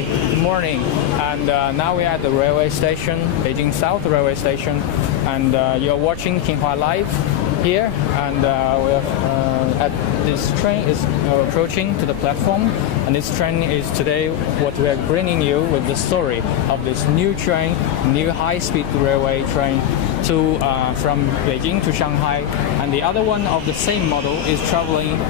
Good morning. And now we're at the railway station, Beijing South Railway Station, and you're watching Xinhua Live here. And this train is approaching to the platform, and this train is today what we are bringing you with the story of this new train, new high-speed railway train to from Beijing to Shanghai, and the other one of the same model is traveling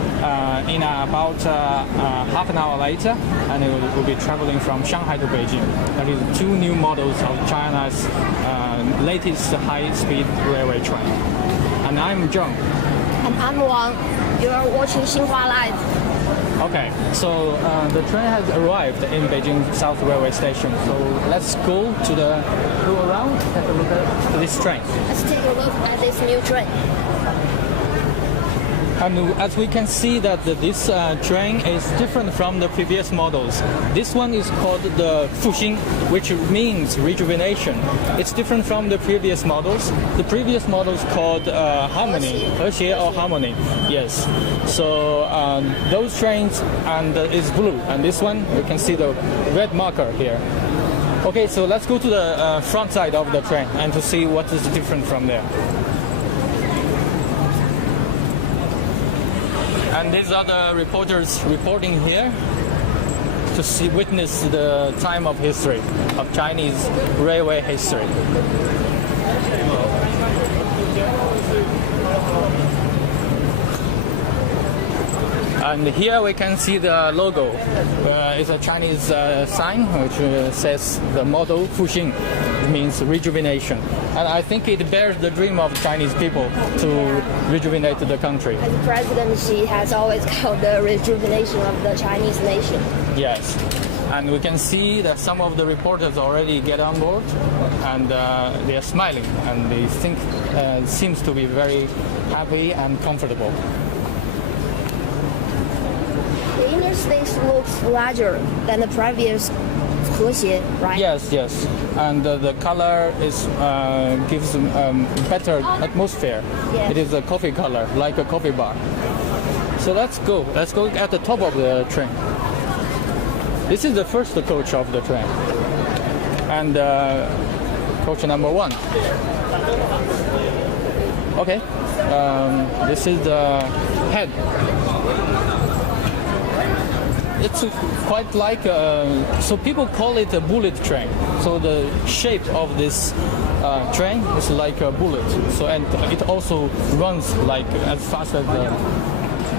in about half an hour later, and it will be traveling from Shanghai to Beijing. That is two new models of China's latest high-speed railway train. And I'm Zheng. And I'm Wang. You are watching Xinhua Live. Okay, so the train has arrived in Beijing South Railway Station. So let's go around, take a look at this train. Let's take a look at this new train. And as we can see that this train is different from the previous models. This one is called the Fuxing, which means rejuvenation. It's different from the previous models. The previous models called Harmony, Hexie or Harmony. Yes. So those trains is blue, and this one you can see the red marker here. Okay, so let's go to the front side of the train and to see what is different from there. And these are the reporters reporting here to witness the time of history, of Chinese railway history. And here we can see the logo. It's a Chinese sign which says the motto Fuxing. It means rejuvenation. And I think it bears the dream of Chinese people to rejuvenate the country. And President Xi has always called the rejuvenation of the Chinese nation. Yes. And we can see that some of the reporters already get on board, and they are smiling, and they think seems to be very happy and comfortable. The interstate looks larger than the previous Hexie, right? Yes, yes. And the color is gives better atmosphere. Yes. It is a coffee color, like a coffee bar. So let's go. Let's go at the top of the train. This is the first coach of the train, and coach number 1. Okay. This is the head. It's quite like so people call it a bullet train. So the shape of this train is like a bullet. So and it also runs like as fast as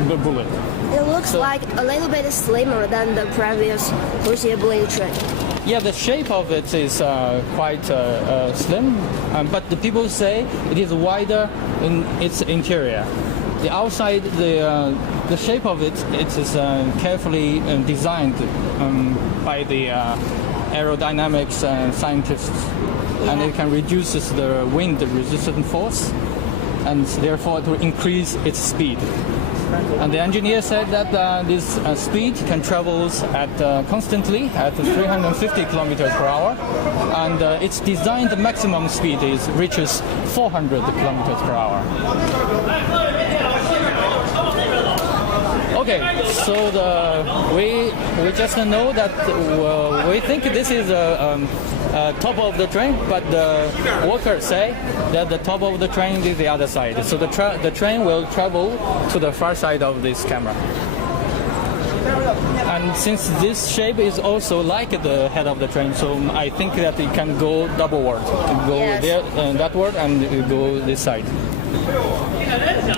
the bullet. It looks like a little bit slimmer than the previous Hexie blade train. Yeah, the shape of it is quite slim, but the people say it is wider in its interior. The outside, the shape of it is carefully designed by the aerodynamics scientists, and it can reduce the wind resistant force, and therefore to increase its speed. And the engineer said that this speed can travel constantly at 350 kilometers per hour, and its designed maximum speed reaches 400 kilometers per hour. Okay, so we just know that we think this is top of the train, but the workers say that the top of the train is the other side. So the train will travel to the far side of this camera. And since this shape is also like the head of the train, so I think that it can go doublewards. Go there that word and go this side.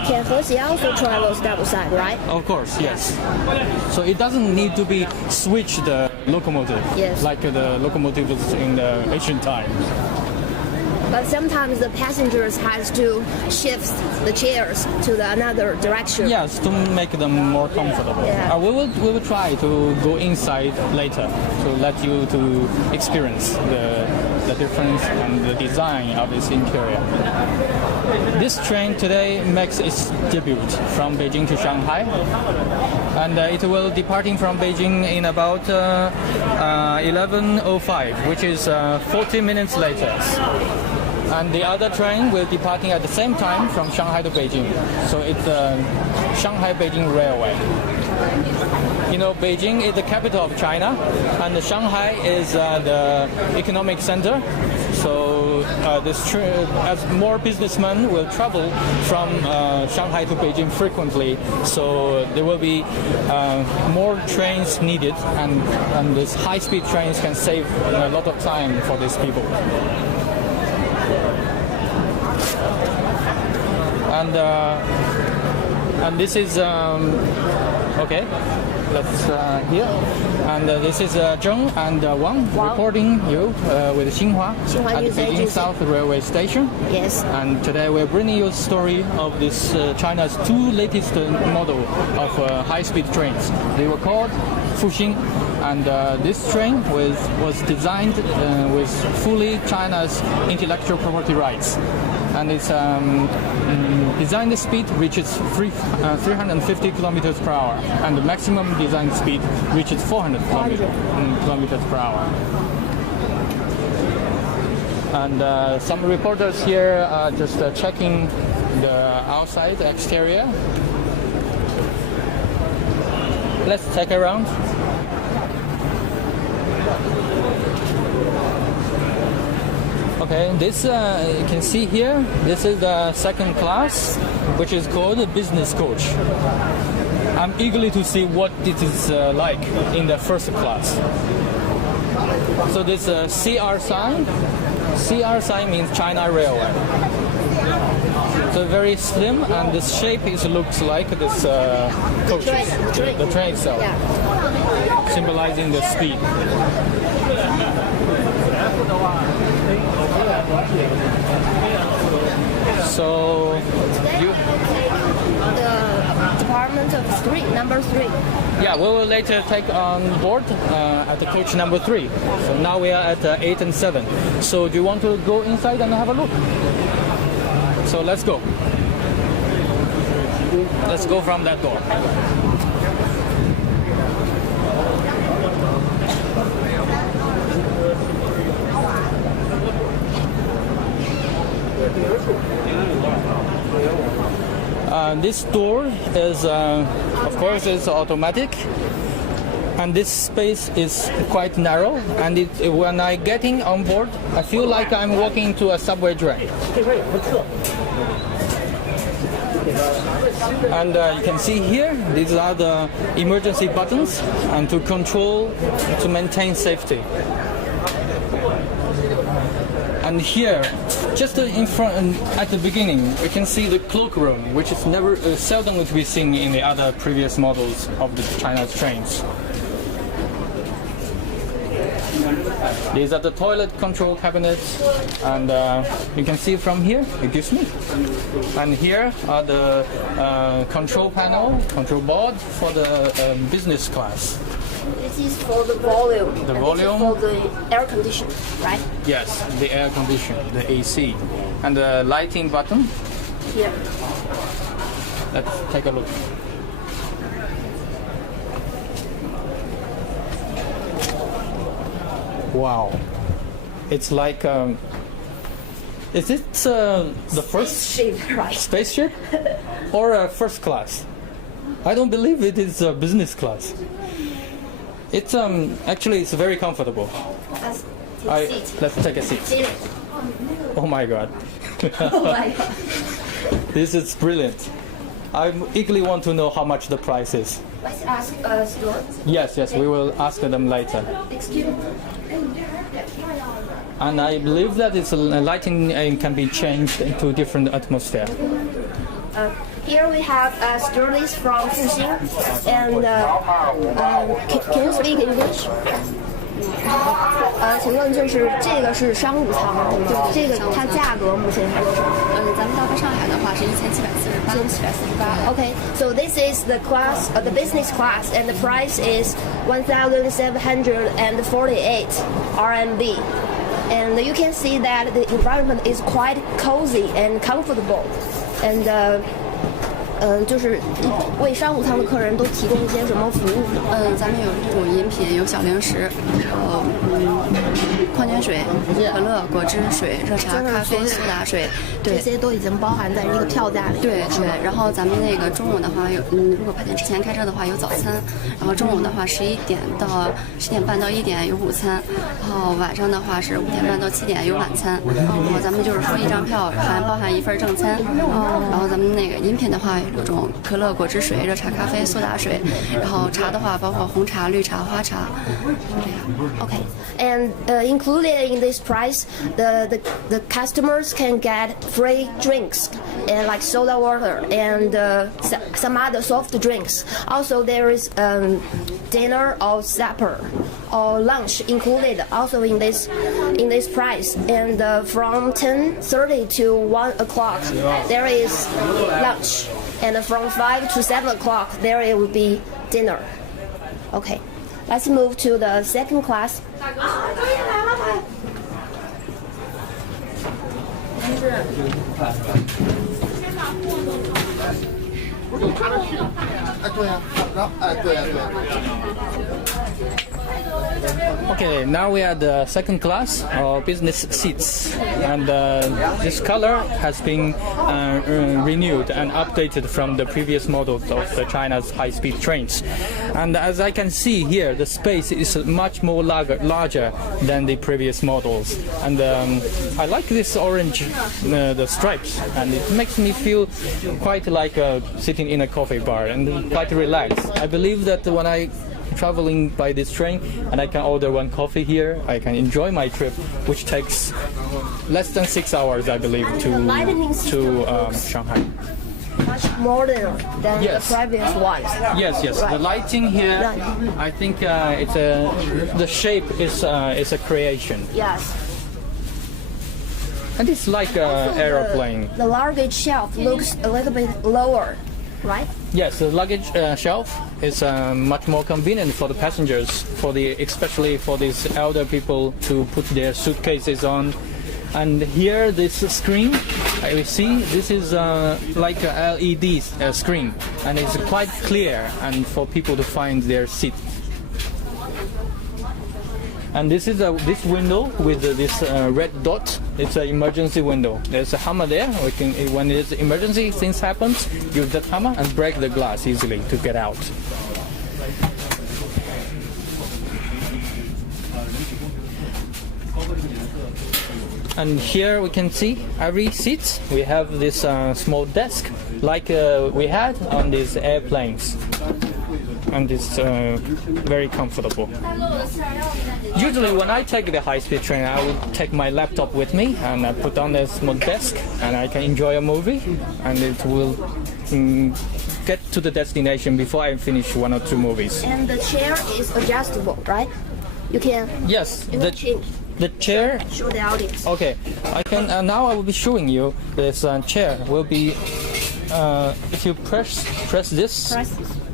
Can Hexie also travels double side, right? Of course, yes. So it doesn't need to be switched locomotive, yes, like the locomotives in the ancient times. But sometimes the passengers has to shift the chairs to another direction. Yes, to make them more comfortable. Yeah. We will try to go inside later to let you to experience the difference and the design of its interior. This train today makes its debut from Beijing to Shanghai, and it will departing from Beijing in about 11:05, which is 40 minutes later. And the other train will departing at the same time from Shanghai to Beijing. So it's the Shanghai-Beijing Railway. You know, Beijing is the capital of China, and Shanghai is the economic center. So as more businessmen will travel from Shanghai to Beijing frequently, so there will be more trains needed, and these high-speed trains can save a lot of time for these people. And this is okay. Let's here. And this is Zheng and Wang reporting you with Xinhua at the Beijing South Railway Station. Yes. And today we're bringing you a story of this China's two latest model of high-speed trains. They were called Fuxing, and this train was designed with fully China's intellectual property rights. And its design speed reaches 350 kilometers per hour, and the maximum design speed reaches 400 kilometers per hour. And some reporters here are just checking the outside, the exterior. Let's take a round. Okay, this you can see here, this is the second class, which is called the business coach. I'm eagerly to see what it is like in the first class. So this CR sign means China Railway. So very slim, and the shape looks like this coach, the train itself, symbolizing the speed. So you the department of number 3. Yeah, we will later take on board at the coach number 3. So now we are at 8 and 7. So do you want to go inside and have a look? So let's go. Let's go from that door. This door is, of course, it's automatic, and this space is quite narrow. And when I getting on board, I feel like I'm walking to a subway train. And you can see here, these are the emergency buttons, and to maintain safety. And here, just in front, at the beginning, we can see the cloakroom, which is seldom to be seen in the other previous models of the China's trains. These are the toilet control cabinets, and you can see from here, excuse me. And here are the control board for the business class. This is for the volume. The volume. This is for the air condition, right? Yes, the air condition, the AC. And the lighting button. Here. Let's take a look. Wow. It's like, is it the first Spaceship, right? spaceship or first class? I don't believe it is business class. It's actually it's very comfortable. Let's take a seat. Oh my god. Oh my god. This is brilliant. I eagerly want to know how much the price is. Let's ask steward. Yes, we will ask them later. Excuse me. And I believe that its lighting can be changed into different atmosphere. Here we have stewardess from Fuxing, and can you speak English? 请问就是这个是商务舱，这个它价格目前是多少？咱们到上海的话是1748。Okay, so this is the class, the business class, and the price is 1,748 RMB. And you can see that the environment is quite cozy and comfortable. And 就是为商务舱的客人都提供一些什么服务？咱们有这种饮品，有小零食，矿泉水、可乐、果汁水、热茶、咖啡、苏打水，对，这些都已经包含在这个票价里。对对。然后咱们那个中午的话有，如果8点之前开车的话有早餐，然后中午的话11点半到1点有午餐，然后晚上的话是5点半到7点有晚餐。然后咱们就是说一张票包含1份正餐。然后咱们那个饮品的话有种可乐、果汁水、热茶、咖啡、苏打水，然后茶的话包括红茶、绿茶、花茶，就这样。Okay, and included in this price, the customers can get free drinks and like soda water and some other soft drinks. Also, there is dinner or supper or lunch included also in this price. And from 10:30 to 1 o'clock, there is lunch, and from 5 to 7 o'clock, there will be dinner. Okay. Let's move to the second class. Okay, now we are the second class, or business seats, and this color has been renewed and updated from the previous models of the China's high-speed trains. And as I can see here, the space is much more larger than the previous models. And I like this orange, the stripes, and it makes me feel quite like sitting in a coffee bar and quite relaxed. I believe that when I traveling by this train and I can order one coffee here, I can enjoy my trip, which takes less than 6 hours, I believe, to Shanghai. Much more than Yes. the previous ones. Yes, yes. Right. The lighting here, Right. I think the shape is a creation, Yes. and it's like an aeroplane. The luggage shelf looks a little bit lower, right? Yes, the luggage shelf is much more convenient for the passengers, especially for these elder people to put their suitcases on. And here, this screen, we see this is like a LED screen, and it's quite clear and for people to find their seat. And this is this window with this red dot. It's an emergency window. There's a hammer there. We can, when there's emergency things happens, use that hammer and break the glass easily to get out. And here we can see every seat. We have this small desk like we had on these airplanes. And it's very comfortable. Usually when I take the high-speed train, I would take my laptop with me and I put on a small desk and I can enjoy a movie, and it will get to the destination before I finish 1 or 2 movies. And the chair is adjustable, right? You can. Yes, You can change. the chair. Show the audience. Okay, I can. Now I will be showing you this chair. Will be if you press this Press.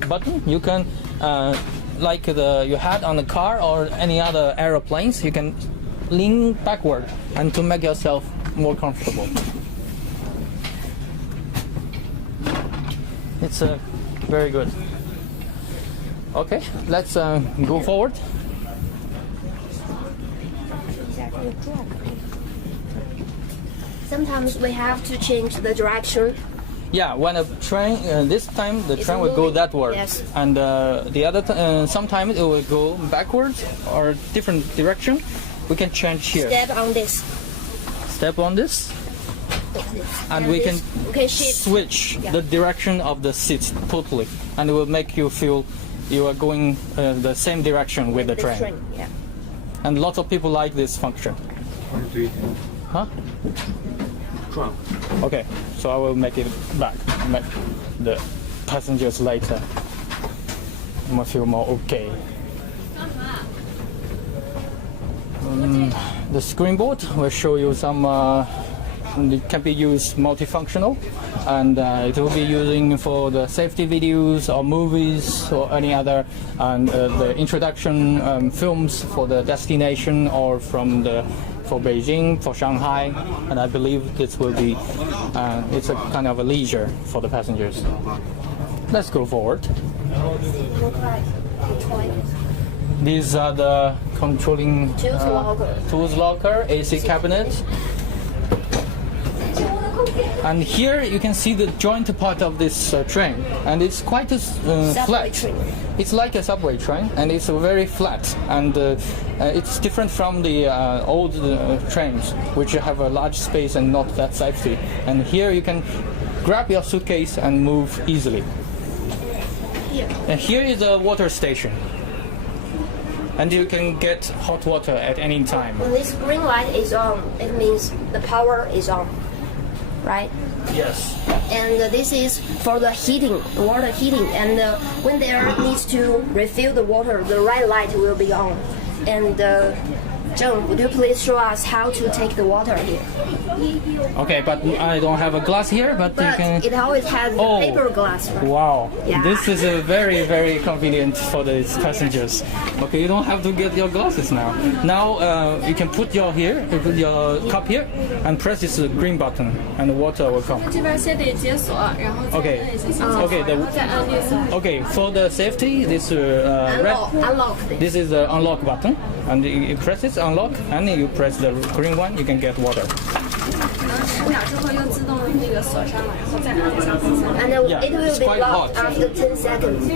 button, you can like you had on the car or any other aeroplanes, you can lean backward and to make yourself more comfortable. It's very good. Okay, let's go forward. Sometimes we have to change the direction. Yeah, when a train, this time the train will go that-ward, Yes. and the other sometimes it will go backwards or different direction. We can change here. Step on this. Step on this, and we can shift. switch Yeah. the direction of the seats totally, and it will make you feel you are going the same direction with the The train. train. Yeah. And lots of people like this function. Huh? Okay, so I will make it back. Make the passengers later. I might feel more okay. The screen board will show you some. It can be used multifunctional, and it will be using for the safety videos or movies or any other, and the introduction films for the destination or for Beijing, for Shanghai, and I believe this will be it's a kind of a leisure for the passengers. Let's go forward. Look like the toilet. These are the controlling tools locker, AC cabinet. And here you can see the joint part of this train, and it's quite flat. Train. It's like a subway train, and it's very flat, and it's different from the old trains, which have a large space and not that safety. And here you can grab your suitcase and move easily. And here is a water station, and you can get hot water at any time. When this green light is on, it means the power is on, right? Yes. And this is for the heating, water heating. And when there needs to refill the water, the red light will be on. And Zheng, would you please show us how to take the water here? Okay, but I don't have a glass here, but you But can. it always has the paper glass. Right? Wow, Yeah. this is very, very convenient for the passengers. Okay, you don't have to get your glasses now. Now you can put your cup here and press this green button, and the water will come. 这边先得解锁，然后再 Okay, 按一下信号， okay, 然后再按绿色。 okay. For the safety, this red. Unlock this. This is the unlock button, and you press it, unlock, and you press the green one, you can get water. 10秒之后又自动那个锁上了，然后再按一下红色。 And Yeah, it will it's be quite locked hot. after 10 seconds.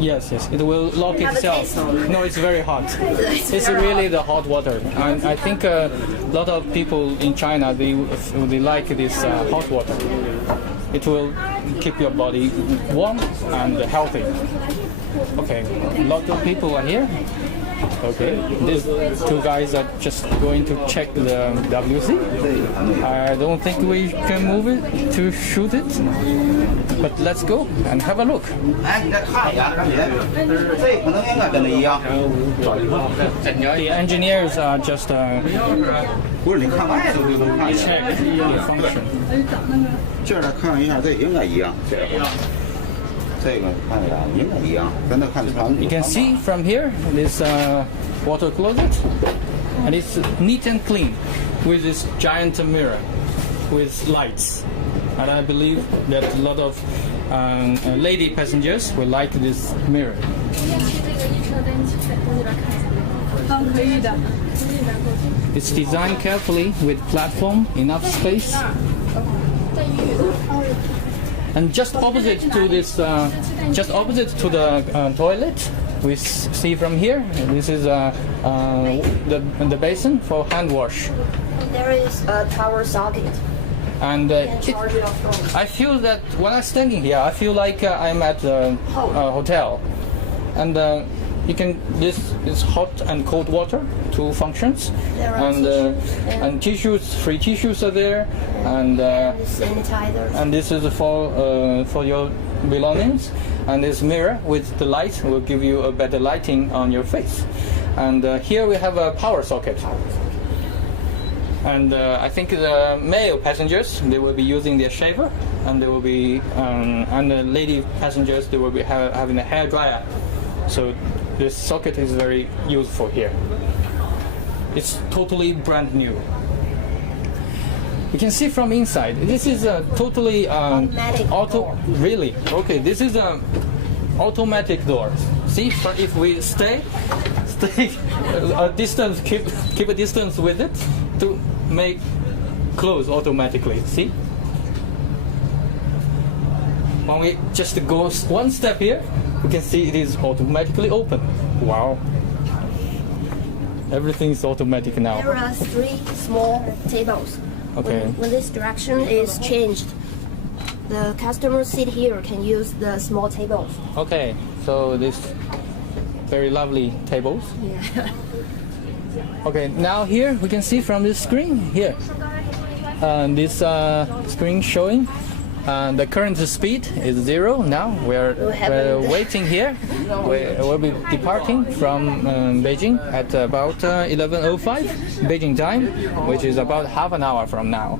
Yes, it will lock Have a itself. taste. No, it's very hot. It's It's very really hot. the hot water, and I think a lot of people in China they like this hot water. It will keep your body warm and healthy. Okay, a lot of people are here. Okay, these two guys are just going to check the WC. I don't think we can move it to shoot it, but let's go and have a look. 哎，你再看一眼，赶紧，这可能应该跟它一样。 The engineers are just 不是，你看外头就能看见。 check the function. 这儿再看一下，这应该一样。这个看一下，应该一样，跟它看长。 You can see from here this water closet, and it's neat and clean with this giant mirror with lights. And I believe that a lot of lady passengers will like this mirror. 可以的。 It's designed carefully with platform, enough space. And just opposite to this, just opposite to the toilet, we see from here. This is the basin for hand wash, There is a power socket. and Charge your phone. I feel that when I'm standing here, I feel like I'm at a hotel, and you can. This is hot and cold water, two functions, There are and tissues, free tissues are there, and. Sanitizer. And this is for your belongings, and this mirror with the light will give you a better lighting on your face. And here we have a power socket. And I think the male passengers, they will be using their shaver, and they will be and the lady passengers, they will be having a hair dryer. So this socket is very useful here. It's totally brand new. You can see from inside. This is a totally Automatic door. Really? Okay. This is a automatic door. See, if we stay a distance, keep a distance with it to make close automatically. See? When we just go one step here, you can see it is automatically open. Wow. Everything is automatic now. There are 3 small tables. Okay. When this direction is changed, the customer seat here can use the small tables. Okay, so this very lovely tables. Yeah. Okay, now here we can see from this screen here. This screen showing the current speed is 0 now. We're waiting here. We'll be departing from Beijing at about 11:05 Beijing time, which is about half an hour from now.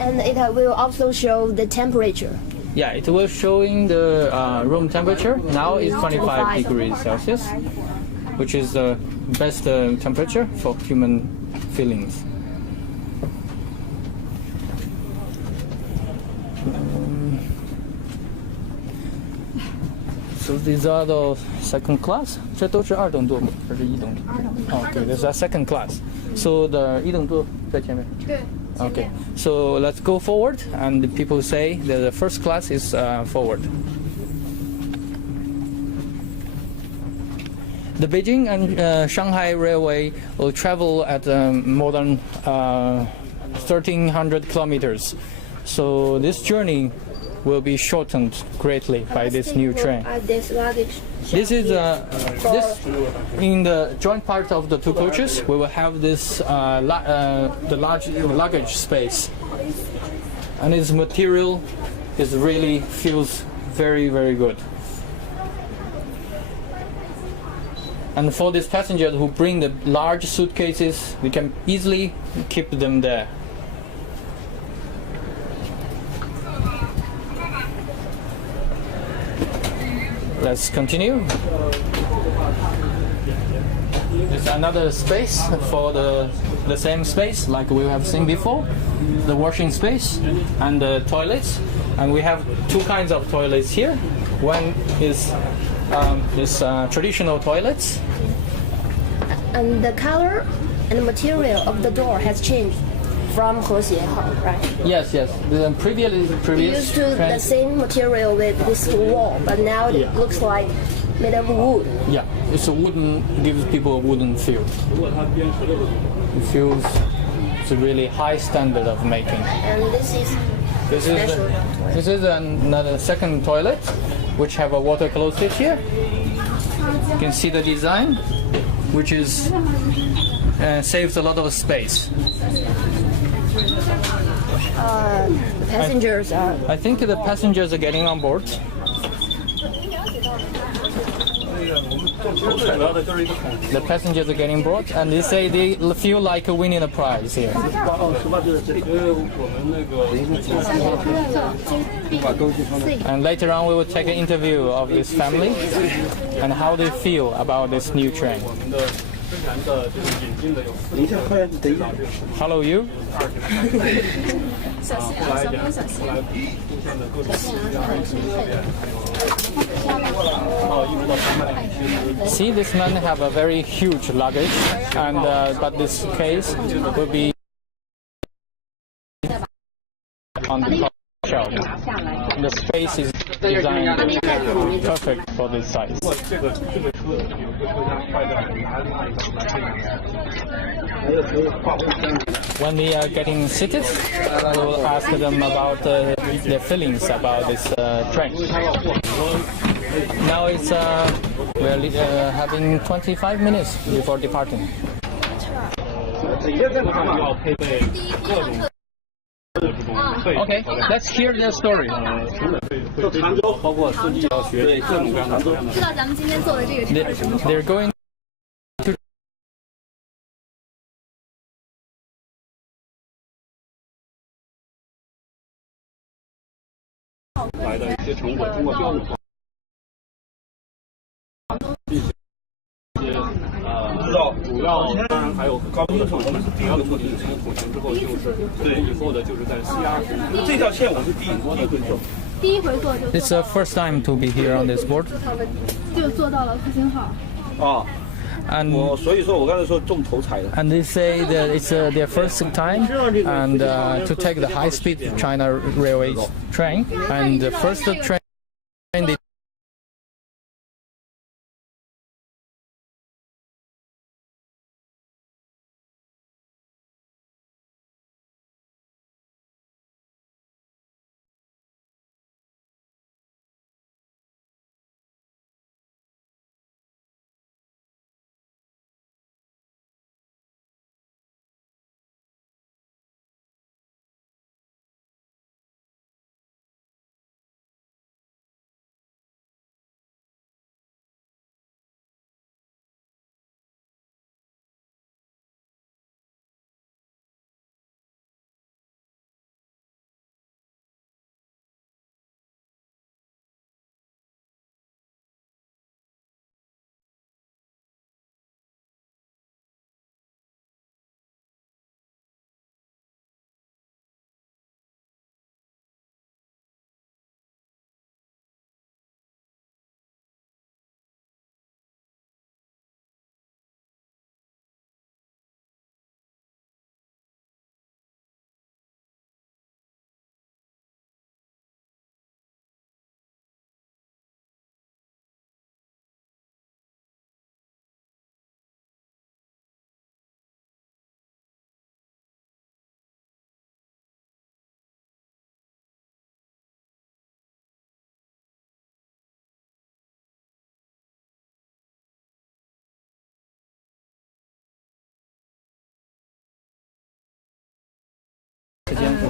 And it will also show the temperature. Yeah, it will showing the room temperature. Now is 25 degrees Celsius, which is the best temperature for human feelings. So these are the second class. 这都是二等座吗？还是一等座？哦，对，这是 second class. So the 一等座在前面。对。Okay. So let's go forward, and people say that the first class is forward. The Beijing and Shanghai Railway will travel at more than 1,300 kilometers. So this journey will be shortened greatly by this new train. This luggage. This is this in the joint part of the two coaches. We will have this the large luggage space, and its material is really feels very good. And for these passengers who bring the large suitcases, we can easily keep them there. Let's continue. There's another space for the same space like we have seen before, the washing space and the toilets. And we have two kinds of toilets here. One is traditional toilets. And the color and the material of the door has changed from Hongqiao, right? Yes. The previous Used to the trend- same material with this wall, but now it looks like made of wood. Yeah, it's a wooden, gives people a wooden feel. It feels it's a really high standard of making. And this is special. This is another second toilet, which have a water closet here. You can see the design, which is saves a lot of space. The passengers are. I think the passengers are getting on board. The passengers are getting board, and they say they feel like winning a prize here. And later on, we will take an interview of this family and how they feel about this new train. Hello, you. See, this man have a very huge luggage, and but this case will be on the top shelf. The space is designed perfect for this size. When we are getting seated, we will ask them about their feelings about this train. Now it's we're having 25 minutes before departing. Okay, let's hear their story. 包括司机要学各种各样的。知道咱们今天做的这个是什么？ They're going to 来的一些成果，通过标准化。主要当然还有高速的创新，主要的特点是从土城之后就是对以后的就是在CR这条线我是第一回做，It's the first time to be here on this board. 就做到了复兴号。啊。 And 所以说我刚才说中头彩的。 And they say that it's their first time and to take the high-speed China Railway train. And the first train they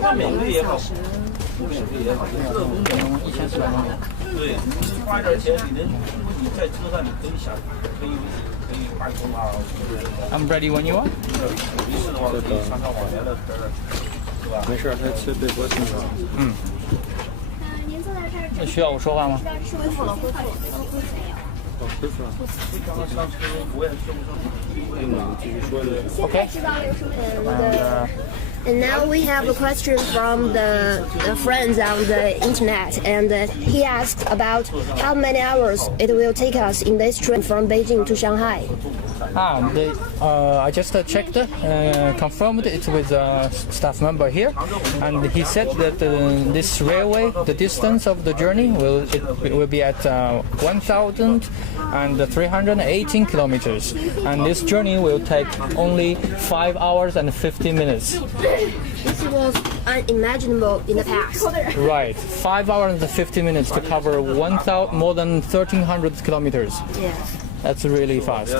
看美队也好，美队也好，各个公园1400公里。对，花点钱，你在车上你可以想，可以办公啊。I'm ready when you are. 没事的话可以上网聊聊天儿，是吧？没事，他吃对多清楚。嗯。您坐在这儿，那需要我说话吗？是恢复了，恢复了。恢复了。刚刚上车，我也说不上。继续说的。 Okay. And now we have a question from the friends on the internet, and he asked about how many hours it will take us in this train from Beijing to Shanghai. I just checked, confirmed it with a staff member here, and he said that this railway, the distance of the journey will be at 1,318 kilometers, and this journey will take only 5 hours and 50 minutes. This was unimaginable in the past. Right, 5 hours and 50 minutes to cover more than 1,300 kilometers. Yes. That's really fast.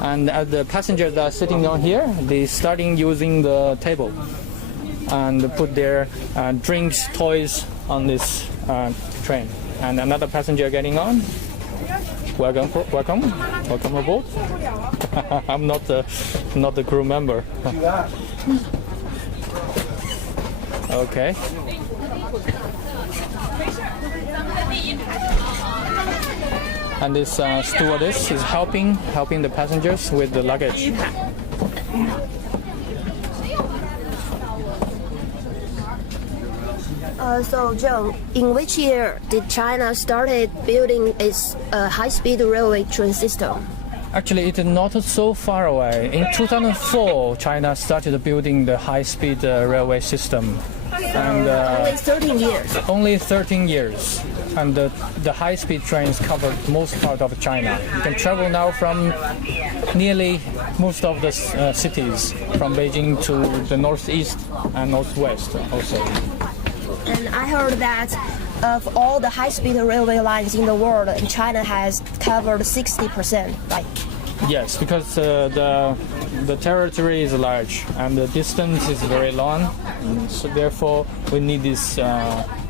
And the passengers that are sitting down here, they starting using the table and put their drinks, toys on this train. And another passenger getting on. Welcome aboard. I'm not the crew member. Okay. And this stewardess is helping the passengers with the luggage. So, Joe, in which year did China started building its high-speed railway train system? Actually, it is not so far away. In 2004, China started building the high-speed railway system. And Only 13 years. only 13 years. And the high-speed trains covered most part of China. You can travel now from nearly most of the cities, from Beijing to the northeast and northwest also. And I heard that of all the high-speed railway lines in the world, China has covered 60%, right? Yes, because the territory is large and the distance is very long, so therefore we need this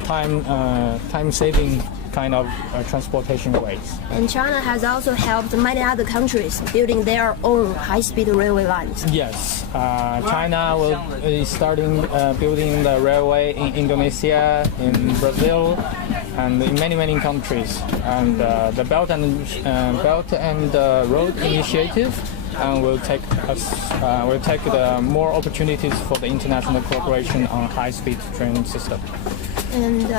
time-saving kind of transportation ways. And China has also helped many other countries building their own high-speed railway lines. Yes, China is starting building the railway in Indonesia, in Brazil, and in many countries. And the Belt and Road Initiative will take the more opportunities for the international cooperation on high-speed train system. And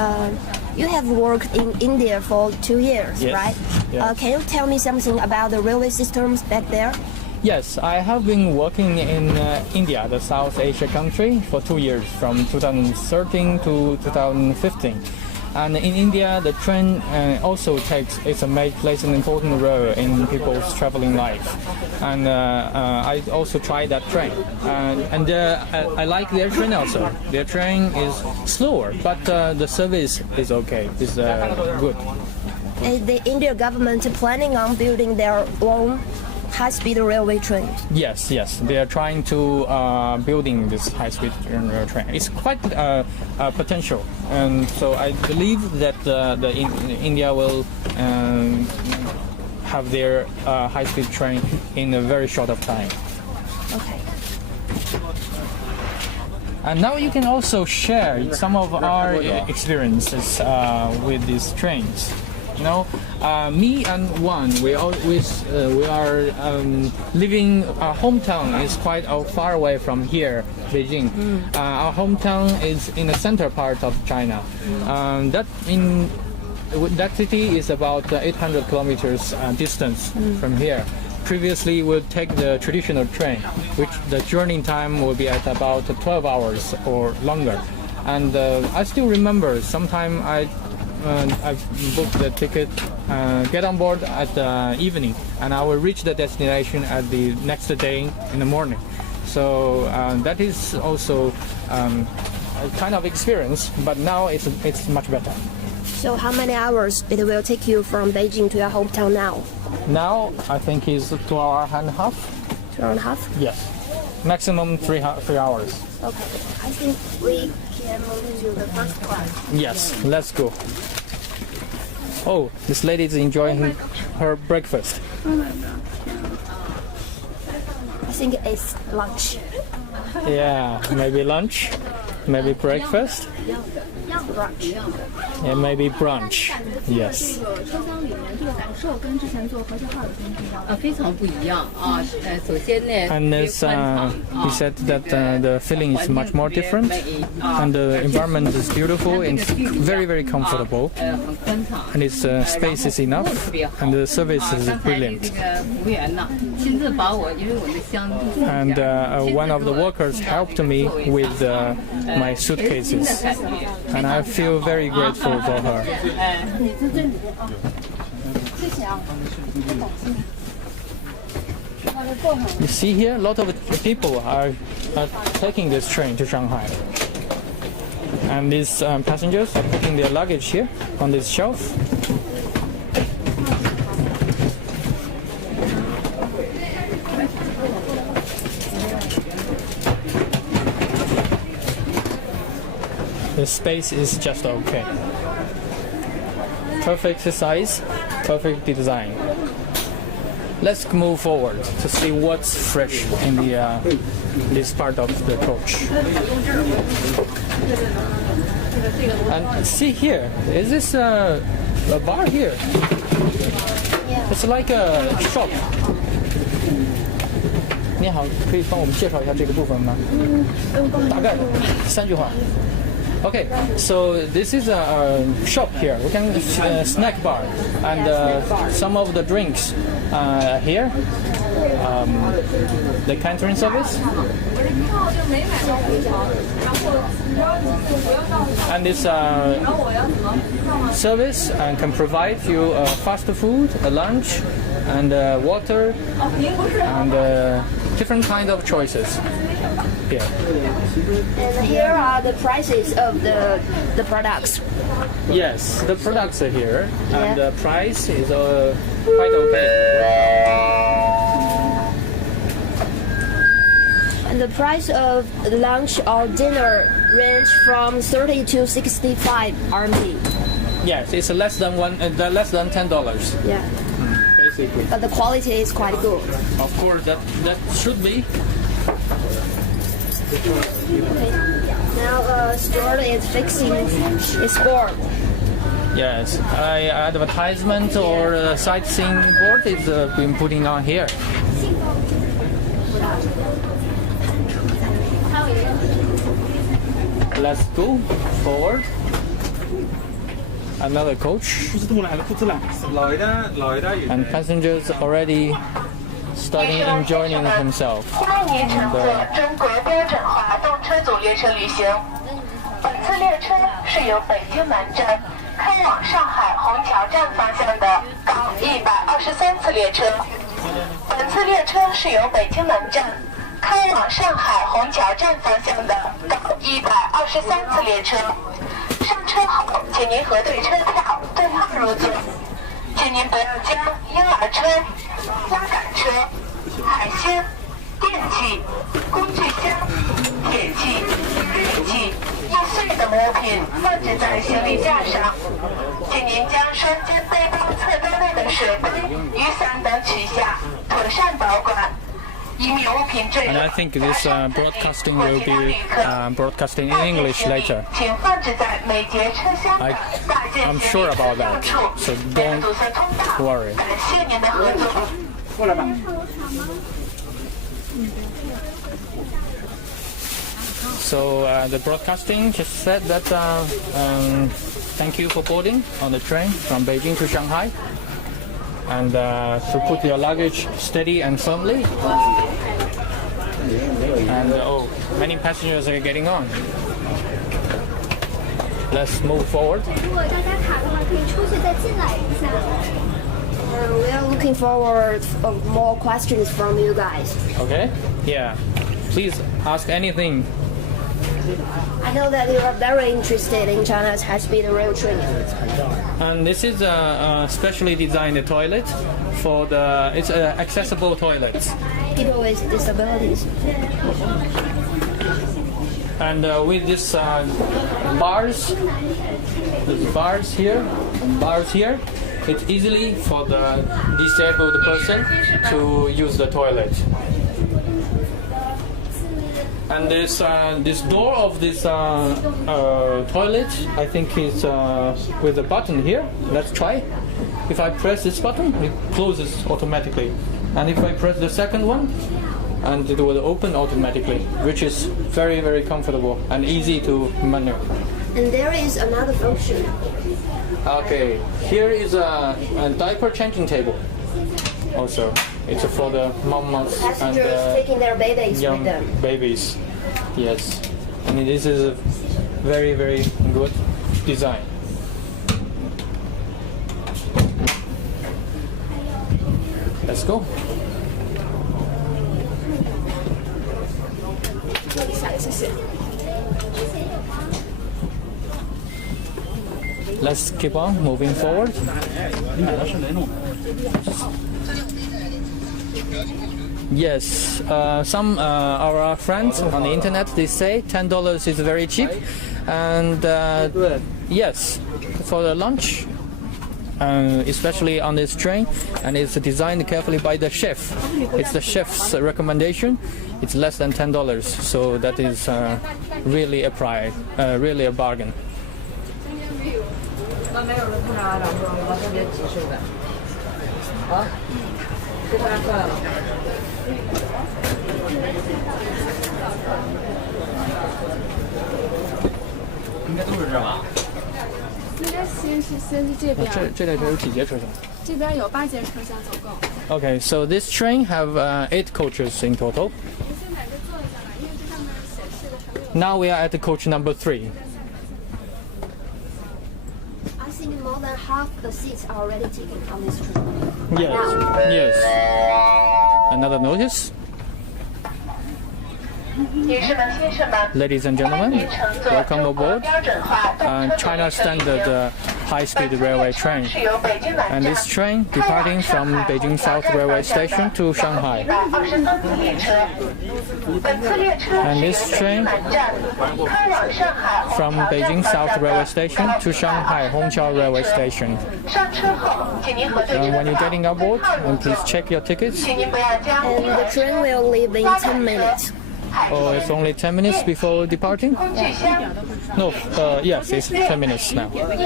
you have worked in India for 2 years, Yes. right? Yes. Can you tell me something about the railway systems back there? Yes, I have been working in India, the South Asia country, for 2 years, from 2013 to 2015. And in India, the train also plays an important role in people's traveling life. And I also tried that train. And I like their train also. Their train is slower, but the service is okay. It's good. Is the Indian government planning on building their own high-speed railway train? Yes, they are trying to building this high-speed train. It's quite potential, and so I believe that India will have their high-speed train in a very short of time. Okay. And now you can also share some of our experiences with these trains. You know, me and Wan, we are living. Our hometown is quite far away from here, Beijing. Our hometown is in the center part of China. That city is about 800 kilometers distance from here. Previously, we'd take the traditional train, which the journey time will be at about 12 hours or longer. And I still remember sometime I booked the ticket, get on board at the evening, and I will reach the destination at the next day in the morning. So that is also a kind of experience, but now it's much better. So how many hours it will take you from Beijing to your hometown now? Now I think it's 2 hours and a half. 2.5 hours? Yes. Maximum 3 hours. Okay, I think we can move to the first class. Yes, let's go. Oh, this lady is enjoying her breakfast. I think it's lunch. Yeah, maybe lunch, maybe breakfast, Brunch. and maybe brunch. Yes. 车厢里面这个感受跟之前坐和谐号有什么不一样？非常不一样啊！首先呢 And this, he said that the feeling is much more different, and the environment is beautiful and it's very, very comfortable, 很宽敞。 and its space is enough, and the service is 刚才那 brilliant. 个服务员呢，亲自把我因为我的箱子 And one of the workers helped me with my suitcases, and I feel very grateful for her. 你在这里面啊，谢谢啊。 You see here, a lot of people are taking this train to Shanghai. And these passengers are putting their luggage here on this shelf. The space is just okay. Perfect size, perfect design. Let's move forward to see what's fresh in this part of the coach. And see here, is this a bar here? It's like a shop. 你好，可以帮我们介绍一下这个部分吗？大概3句话。Okay, so this is a shop here. We can snack bar and some of the drinks here. The canteen service. And this service can provide you fast food, a lunch, and water, and different kind of choices. Here. And here are the prices of the products. Yes, the products are here, and Yeah. the price is quite okay. And the price of lunch or dinner range from 30 to 65 RMB. Yes, it's less than $10. Yeah, Basically, but the quality is quite good. of course, that should be. Now store is fixing its board. Yes, advertisement or sightseeing board is been putting on here. Let's go forward. Another coach. And passengers already starting enjoying himself. 欢迎乘坐中国标准化动车组列车旅行。本次列车是由北京南站开往上海虹桥站方向的高123次列车。本次列车是由北京南站开往上海虹桥站方向的高123次列车。上车后，请您核对车票，对号入座。请您不要将婴儿车、拉杆车、海鲜、电器、工具箱、铁器、锐器、易碎的物品放置在行李架上。请您将双肩背包侧兜内的水杯、雨伞等取下，妥善保管。 And I think this broadcasting will be broadcasting in English later. I'm sure about that, so don't worry. So the broadcasting just said that thank you for boarding on the train from Beijing to Shanghai. And to put your luggage steady and firmly. And many passengers are getting on. Let's move forward. We are looking forward for more questions from you guys. Okay? Yeah. Please ask anything I know that you are very interested in China's high-speed rail train. And this is a specially designed toilet for it's accessible toilets. People with disabilities. And with this bars here, it's easily for the disabled person to use the toilet. And this door of this toilet, I think is with a button here. Let's try. If I press this button, it closes automatically. And if I press the second one, and it will open automatically, which is very, very comfortable and easy to maneuver. And there is another function. Okay, here is a diaper changing table. Also, it's for the mamas and Passengers taking their babies young with them. babies. Yes, I mean this is a very, very good design. Let's go. Let's keep on moving forward. Yes, some our friends on the internet, they say $10 is very cheap, and yes, for the lunch, especially on this train, and it's designed carefully by the chef. It's the chef's recommendation. It's less than $10, so that is really a price, really a bargain. Okay, so this train have 8 coaches in total. Now we are at the coach number 3. I think more than half the seats are already taken on this train. Yes, yes. Another notice. Ladies and gentlemen, welcome aboard China Standard high-speed railway train. And this train departing from Beijing South Railway Station to Shanghai. And this train from Beijing South Railway Station to Shanghai Hongqiao Railway Station. When you're getting aboard, please check your tickets. And the train will leave in 10 minutes. Oh, it's only 10 minutes before departing? No, yes, it's 10 minutes now. Please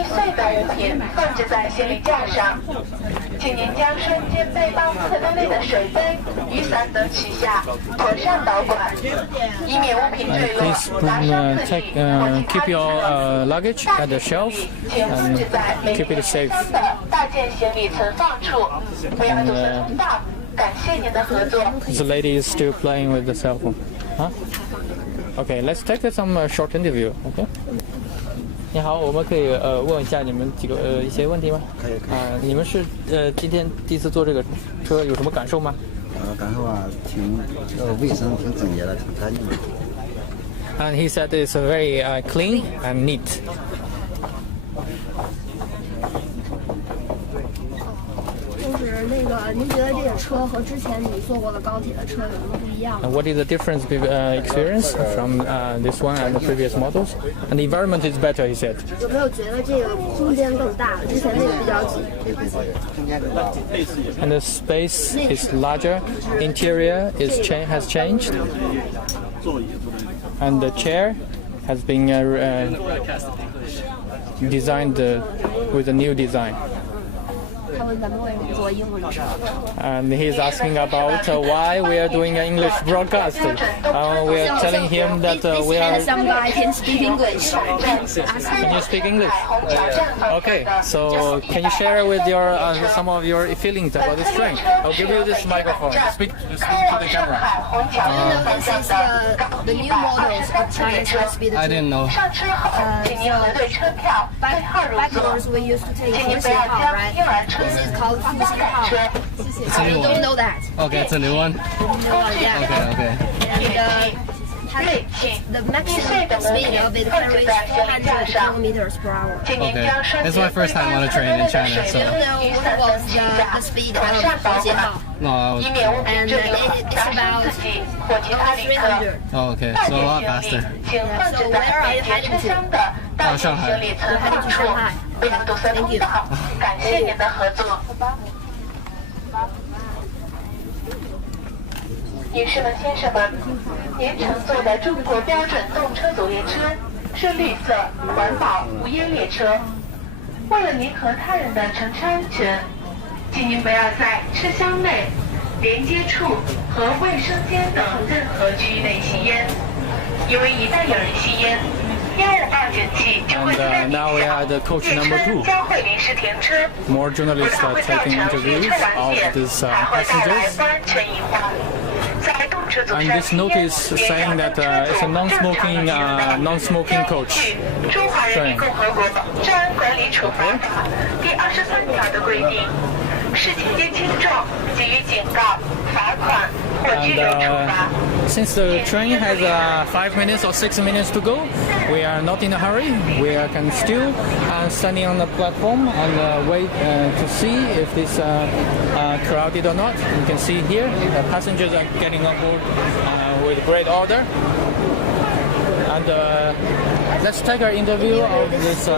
keep your luggage at the shelf and keep it safe. And, the lady is still playing with the cell phone. Huh? Okay, let's take some short interview. Okay. 你好，我们可以问一下你们几个一些问题吗？可以。你们是今天第一次坐这个车，有什么感受吗？感受啊，挺卫生，挺整洁的，挺干净的。And he said it's very clean and neat. What is the difference experience from this one and the previous models? And the environment is better, he said. And the space is larger. Interior has changed. And the chair has been designed with a new design. And he's asking about why we are doing an English broadcast. We are telling him that we are. Some guy can speak English. Can you speak English? Okay, so can you share with your some of your feelings about this train? I'll give you this microphone. Speak to the camera. This is the new models of Chinese high-speed train. I didn't know. Back doors we used to take 4号, right? This is called 4号. You don't know that. Okay, it's a new one. Yeah. Okay. And 锐气，The 易碎 maximum 的木 speed 片 of it 放置 carries 在行李架 400 上。 kilometers per hour. 请您 Okay. 将双 That's 节 my 挥 first time 发 on a 特 train 热 in 的 China, 水 so. 流 Know 雨 what 伞的 was 旗 the 下， speed 妥 of 善保 Hongqiao? 管，以免物品滞留 And 砸伤自己或其他旅客。 Oh, okay. 半 So a lot 点行李 faster. 请放置在每节车厢的大型行李存放处，不要堵塞通道。感谢您的合作。女士们、先生们，您乘坐的中国标准动车组列车是绿色、环保、无烟列车。为了您和他人的乘车安全，请您不要在车厢内、连接处和卫生间等任何区域内吸烟，因为一旦有人吸烟，152检器就会自动 now we are at the 鸣 coach 响， number 列车 2. 将会临时停车， More 不 journalists 然 are 会造 taking 成 interviews 行车晚 of 点， these 还会带来 passengers. 不安全隐患。在动车组 And 上 this 吸烟， notice 影 saying 响 that 动车 it's a 组正常的 non-smoking 机能。 non-smoking coach 中华人民共和国治安管理处罚法第23条的规定，视情节轻重，给予警告、罚款或拘 And 留处罚。 since the train has 5 minutes or 6 minutes to go, we are not in a hurry. We can still standing on the platform and wait to see if it's crowded or not. You can see here the passengers are getting on board with great order. And let's take our interview of this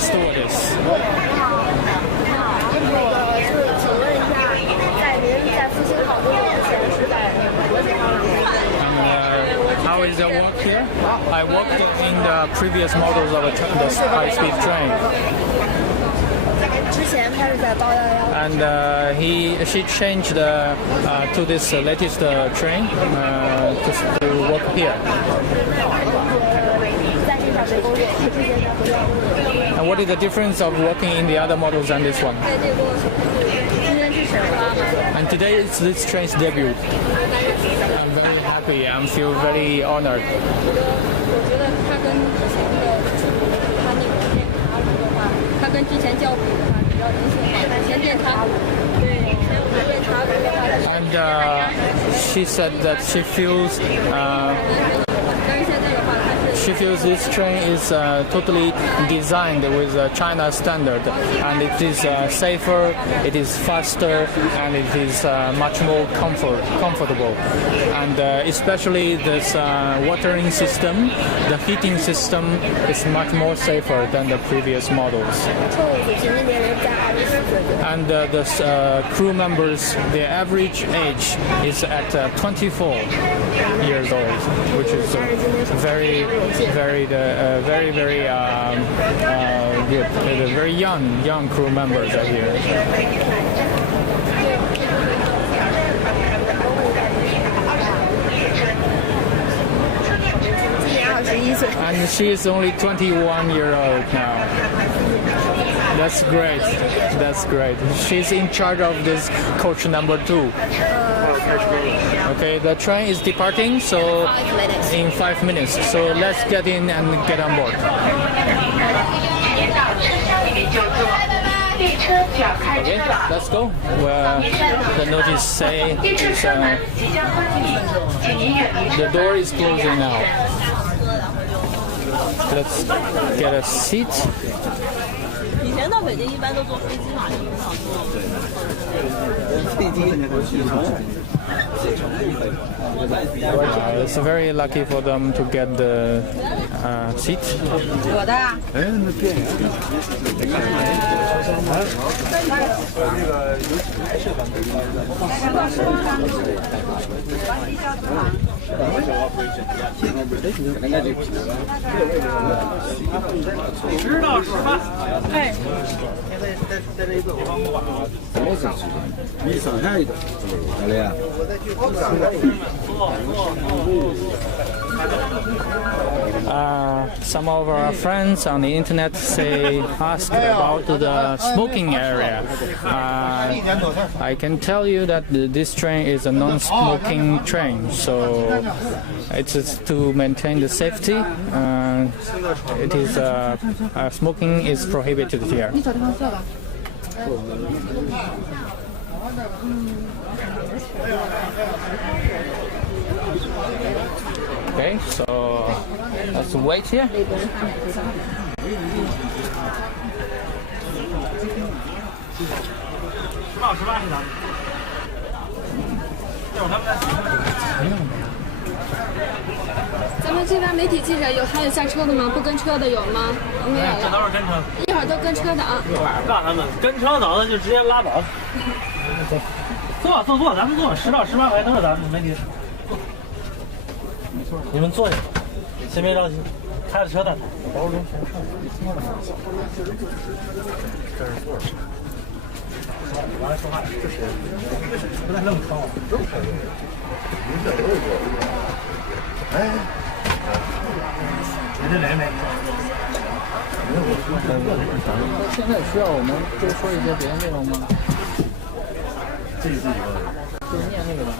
stewardess. 请问一下，在您在复兴号工作之前是在何地方上班？ And how is the work here? I worked in the previous models of the high-speed train. 之前他是在811。 And she changed to this latest train to work here. 在这上面工作，之前在何地方工作？ And what is the difference of working in the other models and this one? 在这个今天是首发吗？ And today it's this train's debut. I'm very happy. I feel very honored. 我觉得它跟之前的它那个电茶炉的话，它跟之前胶皮的话比较人性化。以前电茶炉，对，以前我们电茶炉的话， And she said that she feels 但是现在的话，它是 she feels this train is totally designed with China standard, and it is safer, it is faster, and it is much more comfortable. And especially this watering system, the heating system is much more safer than the previous models. 乘务组平均年龄在24岁左右。 And the crew members, their average age is at 24 years old, which is very good. The very young crew members are here. 今年21岁。 And she is only 21-year-old now. That's great. That's great. She's in charge of this coach number 2. Okay, the train is departing, so in 5 minutes. So let's get in and get on board. 请您到车厢里面就坐，列车就要开 Okay, 车了。 let's go. Well, the notice say 列车 is, 车门即将关闭，请您远离 the 车 door 门 is closing now. Let's get a seat. 以前到北京一般都坐飞机嘛，就很少坐。It's very lucky for them to get the seat. 我的啊。知道是吧？哎。你上海的，哪里啊？ Some of our friends on the internet asked about the smoking area. I can tell you that this train is a non-smoking train, so it's to maintain the safety. It is smoking is prohibited here. Okay, so let's wait here.咱们这边媒体记者还有下车的吗？不跟车的有吗？没有了。这都是跟车。一会儿都跟车的啊。告诉他们，跟车走的就直接拉倒。坐，咱们坐，10到18排都是咱们媒体。你们坐下，先别着急，开着车再谈。包容全上。这是座。你刚才说话，这谁？不带愣坑啊！这么开心？您这都是坐。哎，你这来没？现在需要我们多说一些别的内容吗？自己说的。就是念那个吧。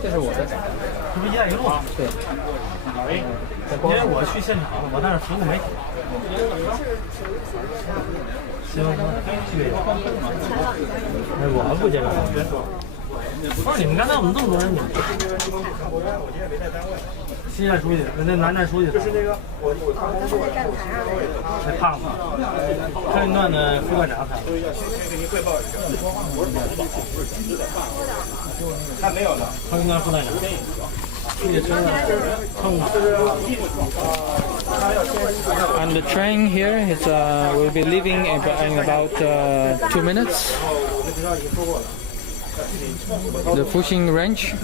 这是我的。这不一带一路啊？对。因为我去现场了，我在那服务媒体。新闻去。哎，我不接受。不是你们刚才我们这么多人，你们新站书记，那南站书记，就是那个那胖子，开运段的副段长才。给您汇报一下。他没有呢。开运段副段长。And the train here is will be leaving in about 2 minutes. The Fuxing range,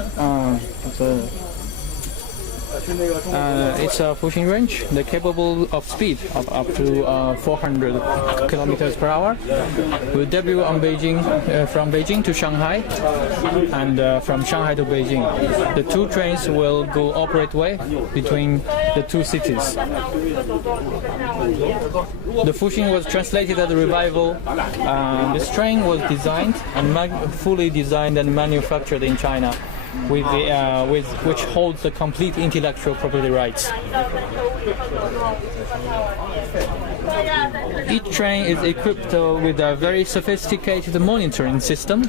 it's a Fuxing range. They're capable of speed of up to 400 kilometers per hour. Will debut on Beijing, from Beijing to Shanghai, and from Shanghai to Beijing. The two trains will go operate way between the two cities. The Fuxing was translated as a revival. This train was designed and fully designed and manufactured in China, with which holds the complete intellectual property rights. Each train is equipped with a very sophisticated monitoring system.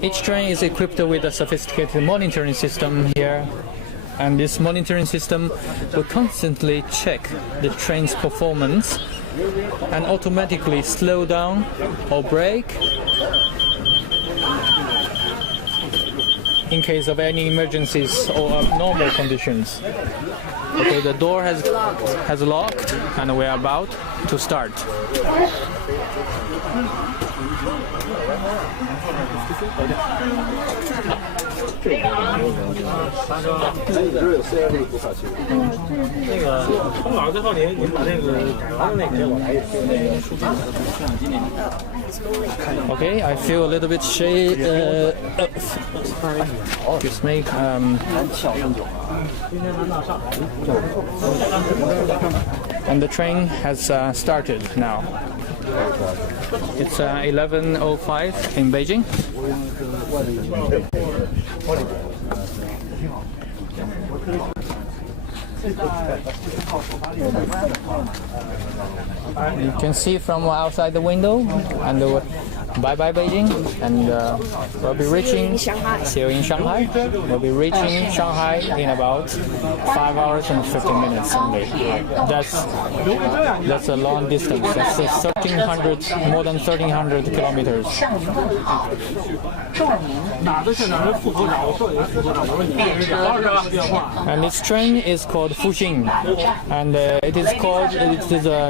Each train is equipped with a sophisticated monitoring system here. And this monitoring system will constantly check the train's performance and automatically slow down or brake in case of any emergencies or abnormal conditions. Okay, the door has locked and we are about to start. Okay, I feel a little bit shy. Excuse me. And the train has started now. It's 11:05 in Beijing. You can see from outside the window, and bye-bye Beijing, and we'll be reaching, see you in Shanghai. We'll be reaching Shanghai in about 5 hours and 15 minutes only. That's a long distance. That's 1,300, more than 1,300 kilometers. And this train is called Fuxing, and it is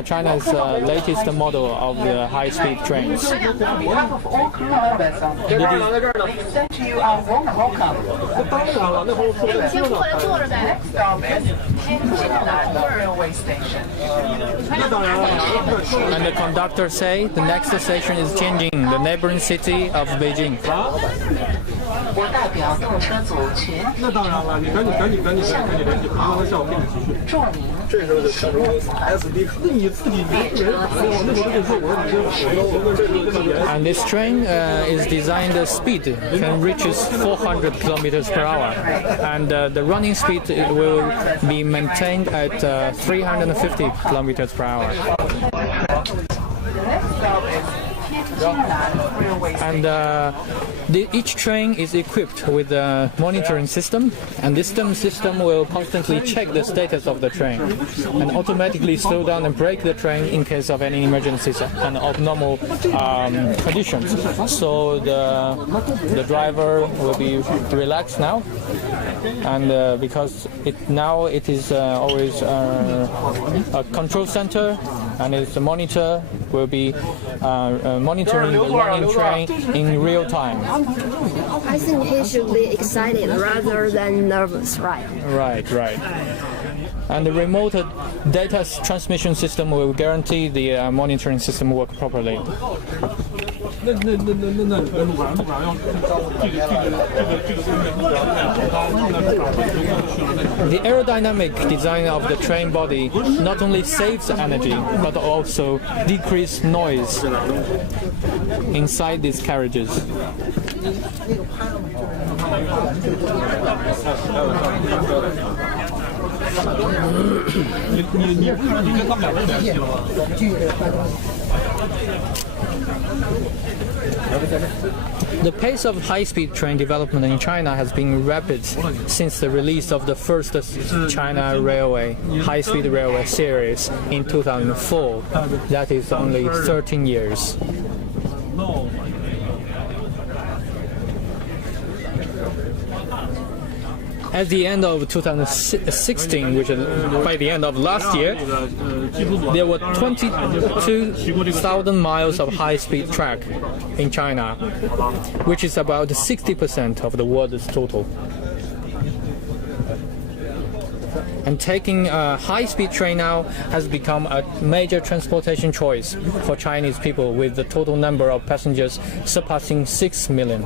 China's latest model of the high-speed trains. And the conductor say the next station is changing the neighboring city of Beijing. 这时候就看出 SD， 那你自己人，我那会儿跟你说，我说这是个人。 And this train is designed speed can reaches 400 kilometers per hour, and the running speed will be maintained at 350 kilometers per hour. And each train is equipped with a monitoring system, and this system will constantly check the status of the train and automatically slow down and brake the train in case of any emergencies and abnormal conditions. So the driver will be relaxed now, and because it is always a control center, and its monitor will be monitoring the running train in real time. I think he should be excited rather than nervous, right? Right. And the remote data transmission system will guarantee the monitoring system work properly. The aerodynamic design of the train body not only saves energy but also decreases noise inside these carriages. The pace of high-speed train development in China has been rapid since the release of the first China Railway high-speed railway series in 2004. That is only 13 years. At the end of 2016, which is by the end of last year, there were 22,000 miles of high-speed track in China, which is about 60% of the world's total. And taking a high-speed train now has become a major transportation choice for Chinese people, with the total number of passengers surpassing 6 billion.